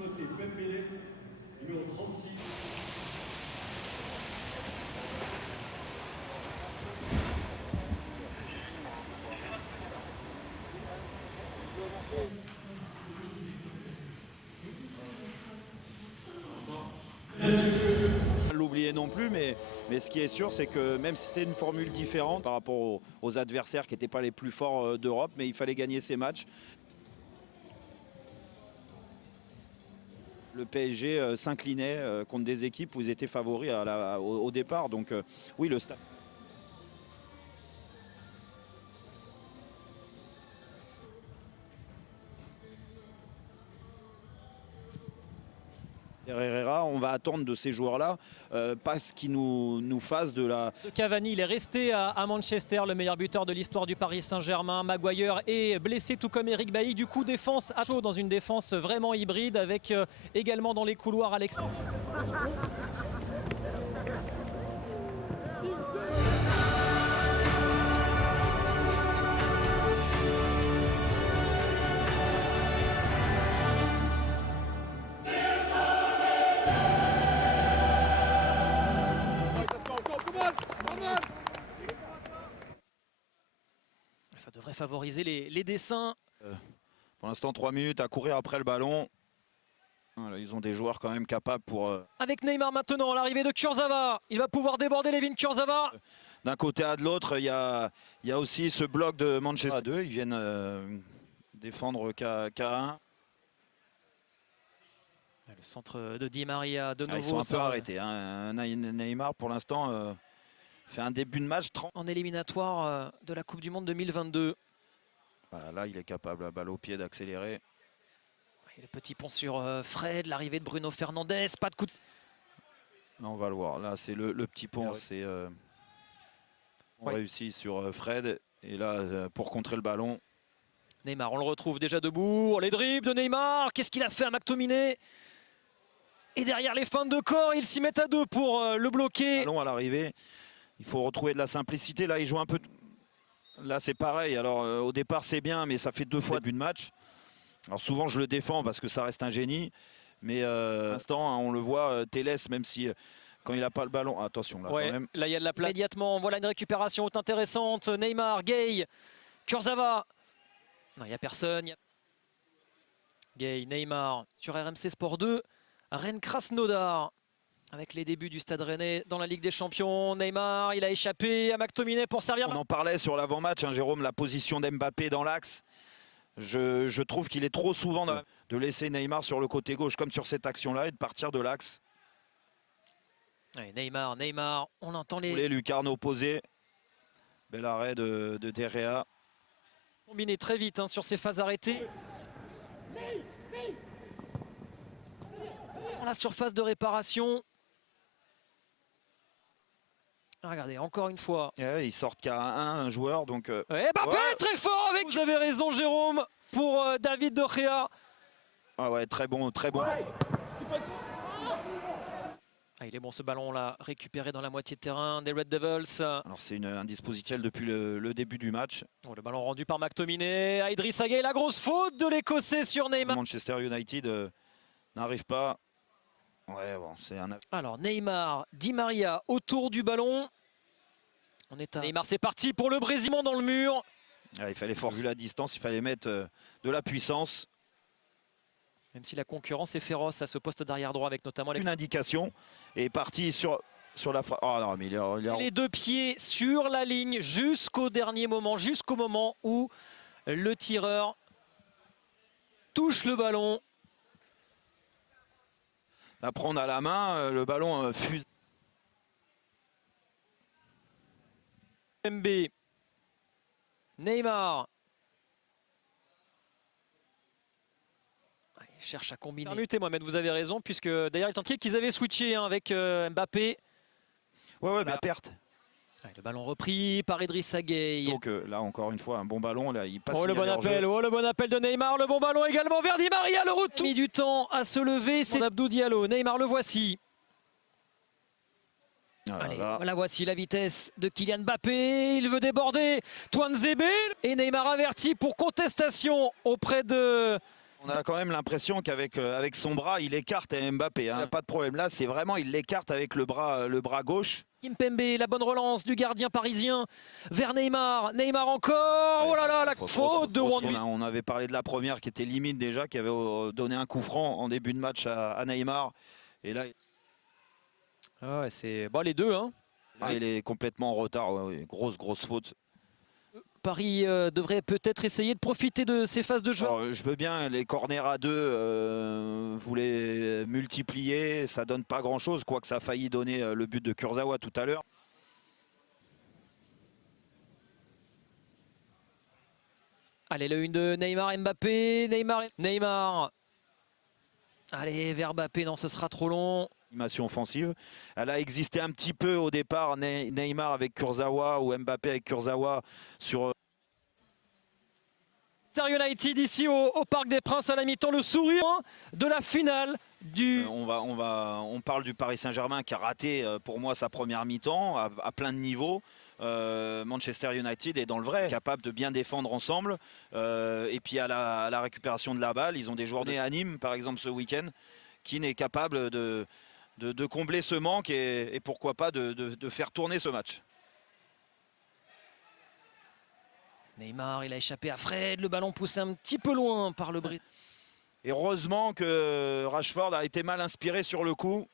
Timothée Pembele, numéro 36. L'oublier non plus, mais ce qui est sûr, c'est que même si c'était une formule différente par rapport aux adversaires qui n'étaient pas les plus forts d'Europe, mais il fallait gagner ces matchs. Le PSG s'inclinait contre des équipes où ils étaient favoris au départ. Donc oui, le stade. Herrera, on va attendre de ces joueurs-là, pas ce qui nous fasse de la... Cavani, il est resté à Manchester, le meilleur buteur de l'histoire du Paris Saint-Germain. Maguire est blessé, tout comme Eric Bailly. Du coup, défense à chaud dans une défense vraiment hybride, avec également dans les couloirs Alex. Ça devrait favoriser les dessins. Pour l'instant, 3 minutes à courir après le ballon. Voilà, ils ont des joueurs quand même capables pour... Avec Neymar maintenant, l'arrivée de Kurzawa. Il va pouvoir déborder Levin Kurzawa. D'un côté à de l'autre, il y a aussi ce bloc de Manchester à 2. Ils viennent défendre K1. Le centre de Di Maria de nouveau. Ils sont un peu arrêtés. Hein. Neymar, pour l'instant, fait un début de match 30. En éliminatoire de la Coupe du Monde 2022. Voilà, là, il est capable à balle au pied d'accélérer. Le petit pont sur Fred, l'arrivée de Bruno Fernandes, pas de coup de... Là, on va le voir. Là, c'est le petit pont. C'est on réussit sur Fred. Et là, pour contrer le ballon. Neymar, on le retrouve déjà debout. Les dribbles de Neymar. Qu'est-ce qu'il a fait à McTominay? Et derrière les feintes de corps, ils s'y mettent à deux pour le bloquer. Ballon à l'arrivée. Il faut retrouver de la simplicité. Là, il joue un peu... Là, c'est pareil. Alors, au départ, c'est bien, mais ça fait 2 fois le début de match. Alors, souvent, je le défends parce que ça reste un génie. Mais à l'instant, on le voit, Telles, même si quand il n'a pas le ballon... Attention, là, quand même. Là, il y a de la place. Immédiatement, voilà une récupération intéressante. Neymar, Gay, Kurzawa. Non, il n'y a personne. Gay, Neymar sur RMC Sport 2. Rennes Krasnodar. Avec les débuts du Stade Rennais dans la Ligue des Champions. Neymar, il a échappé à McTominay pour servir. On en parlait sur l'avant-match, hein, Jérôme, la position d'Mbappé dans l'axe. Je trouve qu'il est trop souvent de laisser Neymar sur le côté gauche, comme sur cette action-là, et de partir de l'axe. Neymar, on entend les... Lucarne opposé. Bel arrêt de Derrea. Combiné très vite sur ces phases arrêtées. Dans la surface de réparation. Regardez, encore une fois. Ils sortent qu'à un joueur, donc... Mbappé, très fort avec... Vous avez raison, Jérôme, pour David De Gea. Ah ouais, très bon, très bon. Il est bon ce ballon-là, récupéré dans la moitié de terrain des Red Devils. Alors c'est un dispositif depuis le début du match. Le ballon rendu par McTominay à Idrissa Gueye, la grosse faute de l'Écossais sur Neymar. Manchester United n'arrive pas. Ouais, bon, c'est un... Alors Neymar, Di Maria autour du ballon. On est à... Neymar, c'est parti pour le brésillement dans le mur. Il fallait forcer la distance, il fallait mettre de la puissance. Même si la concurrence est féroce à ce poste d'arrière droit avec notamment... Une indication est parti sur la frappe. Oh non, mais il est... Les deux pieds sur la ligne jusqu'au dernier moment, jusqu'au moment où le tireur touche le ballon. À prendre à la main, le ballon fuse. MB, Neymar. Il cherche à combiner. Permuté, Mohamed, vous avez raison, puisque d'ailleurs il tentait qu'ils avaient switché avec Mbappé. Ouais, mais à perte. Le ballon repris par Idrissa Gueye. Donc là, encore une fois, un bon ballon. Là, il passe. Le bon appel de Neymar. Le bon ballon également vers Di Maria. Le retour. Mis du temps à se lever. C'est Abdou Diallo. Neymar, le voici. Allez, voilà, voici la vitesse de Kylian Mbappé. Il veut déborder. Touanzebe. Et Neymar averti pour contestation auprès de On a quand même l'impression qu'avec avec son bras, il écarte Mbappé. Il n'y a pas de problème là, c'est vraiment, il l'écarte avec le bras gauche. Kimpembe, la bonne relance du gardien parisien vers Neymar. Neymar encore. Oh là là, la faute de Wang. On avait parlé de la première qui était limite déjà, qui avait donné un coup franc en début de match à Neymar. Et là, ah ouais, c'est bon, les deux. Hein. Là, il est complètement en retard. Ouais, grosse faute. Paris devrait peut-être essayer de profiter de ces phases de jeu. Alors, je veux bien, les corners à deux, vous les multipliez, ça donne pas grand-chose, quoique ça a failli donner le but de Kurzawa tout à l'heure. Allez, le 1 de Neymar, Mbappé, Neymar. Allez, vers Mbappé, non, ce sera trop long. Animation offensive. Elle a existé un petit peu au départ, Neymar avec Kurzawa ou Mbappé avec Kurzawa sur... Manchester United ici au Parc des Princes à la mi-temps, le sourire de la finale du... on parle du Paris Saint-Germain qui a raté pour moi sa première mi-temps à plein de niveaux. Manchester United est dans le vrai, capable de bien défendre ensemble. Et puis à la récupération de la balle, ils ont des journées à Nîmes par exemple ce week-end qui n'est capable de combler ce manque et pourquoi pas de faire tourner ce match. Neymar, il a échappé à Fred, le ballon poussé un petit peu loin par le Brésil. Et heureusement que Rashford a été mal inspiré sur le coup.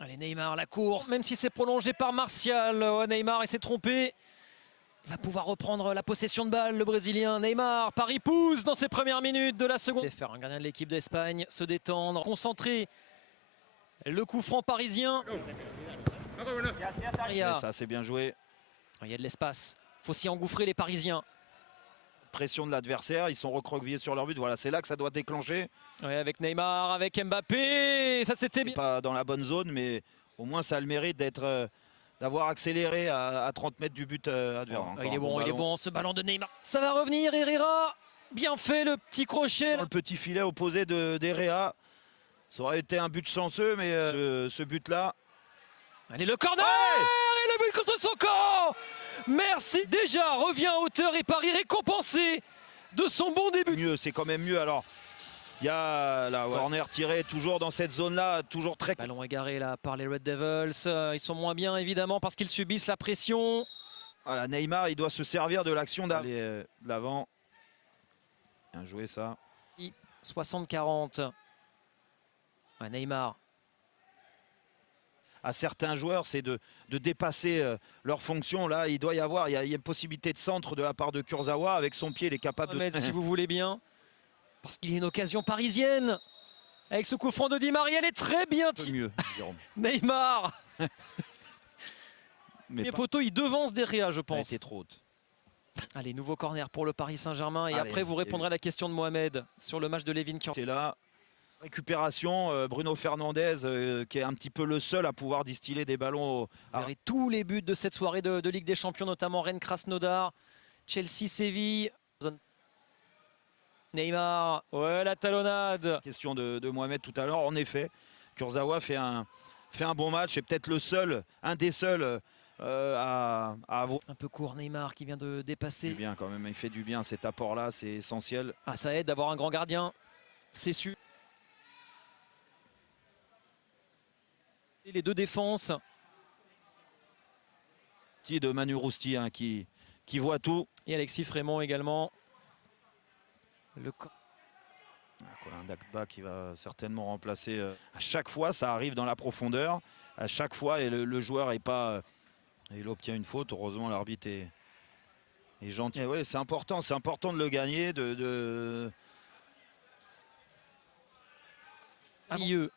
Allez, Neymar, la course, même si c'est prolongé par Martial. Oh, Neymar, il s'est trompé. Il va pouvoir reprendre la possession de balle, le Brésilien. Neymar, Paris pousse dans ses premières minutes de la seconde. C'est faire un gardien de l'équipe d'Espagne, se détendre, concentrer. Le coup franc parisien. Ça, c'est bien joué. Il y a de l'espace. Il faut s'y engouffrer les Parisiens. Pression de l'adversaire, ils sont recroquevillés sur leur but. Voilà, c'est là que ça doit déclencher. Oui, avec Neymar, avec Mbappé, ça c'était bien. Pas dans la bonne zone, mais au moins ça a le mérite d'avoir accéléré à 30 mètres du but adverse. Il est bon, ce ballon de Neymar. Ça va revenir, Herrera. Bien fait le petit crochet. Dans le petit filet opposé d'Herrera. Ça aurait été un but chanceux, mais ce but-là. Allez, le corner et le but contre son camp. Merci. Déjà, revient à hauteur et Paris récompensé de son bon début. C'est quand même mieux. Alors, il y a la corner tiré toujours dans cette zone-là, toujours très... Ballon égaré là par les Red Devils. Ils sont moins bien évidemment parce qu'ils subissent la pression. Voilà, Neymar, il doit se servir de l'action d'aller de l'avant. Bien joué ça. 60-40. Ouais, Neymar. À certains joueurs, c'est de dépasser leur fonction. Là, il doit y avoir, il y a une possibilité de centre de la part de Kurzawa. Avec son pied, il est capable de... Si vous voulez bien. Parce qu'il y a une occasion parisienne. Avec ce coup franc de Di Maria, elle est très bien tirée. Mieux, Jérôme. Neymar. Mais poteau, il devance derrière, je pense. C'est trop haute. Allez, nouveau corner pour le Paris Saint-Germain. Et après, vous répondrez à la question de Mohamed sur le match de Levin. C'est là. Récupération, Bruno Fernandes qui est un petit peu le seul à pouvoir distiller des ballons. Tous les buts de cette soirée de Ligue des Champions, notamment Rennes Krasnodar, Chelsea Séville. Neymar, ouais, la talonnade. Question de Mohamed tout à l'heure, en effet, Kurzawa fait un bon match et peut-être le seul, un des seuls à avoir. Un peu court Neymar qui vient de dépasser. Bien quand même, il fait du bien cet apport-là, c'est essentiel. Ah, ça aide d'avoir un grand gardien, c'est sûr. Les deux défenses. De Manu Rousti hein, qui voit tout. Et Alexis Frémont également. Un Dagba qui va certainement remplacer. À chaque fois, ça arrive dans la profondeur. À chaque fois, et le joueur est pas. Il obtient une faute. Heureusement, l'arbitre est gentil. Ouais, c'est important de le gagner. Milieu.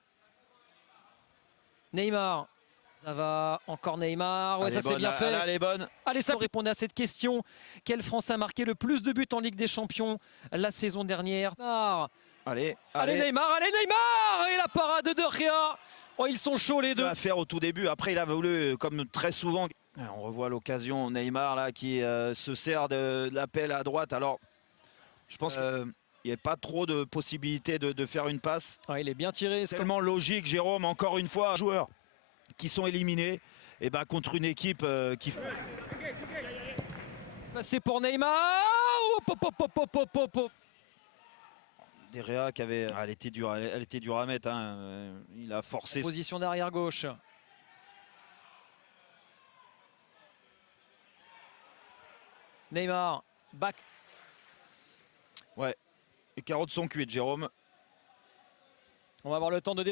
Neymar, ça va, encore Neymar, ouais, ça c'est bien fait. Elle est bonne. Allez, ça répondait à cette question. Quel Français a marqué le plus de buts en Ligue des Champions la saison dernière? Allez, Neymar, et la parade de Ria. Oh, ils sont chauds les deux. Il va faire au tout début, après il a voulu, comme très souvent, on revoit l'occasion, Neymar là qui se sert de l'appel à droite. Alors, je pense qu'il n'y a pas trop de possibilités de faire une passe. Ah, il est bien tiré. C'est tellement logique, Jérôme, encore une fois, joueurs qui sont éliminés et contre une équipe qui... C'est pour Neymar. Derrea qui avait, elle était dure à mettre. Hein. Il a forcé. Position d'arrière gauche. Neymar, back. Ouais. Les carottes sont cuites, Jérôme. On va avoir le temps de débriefer.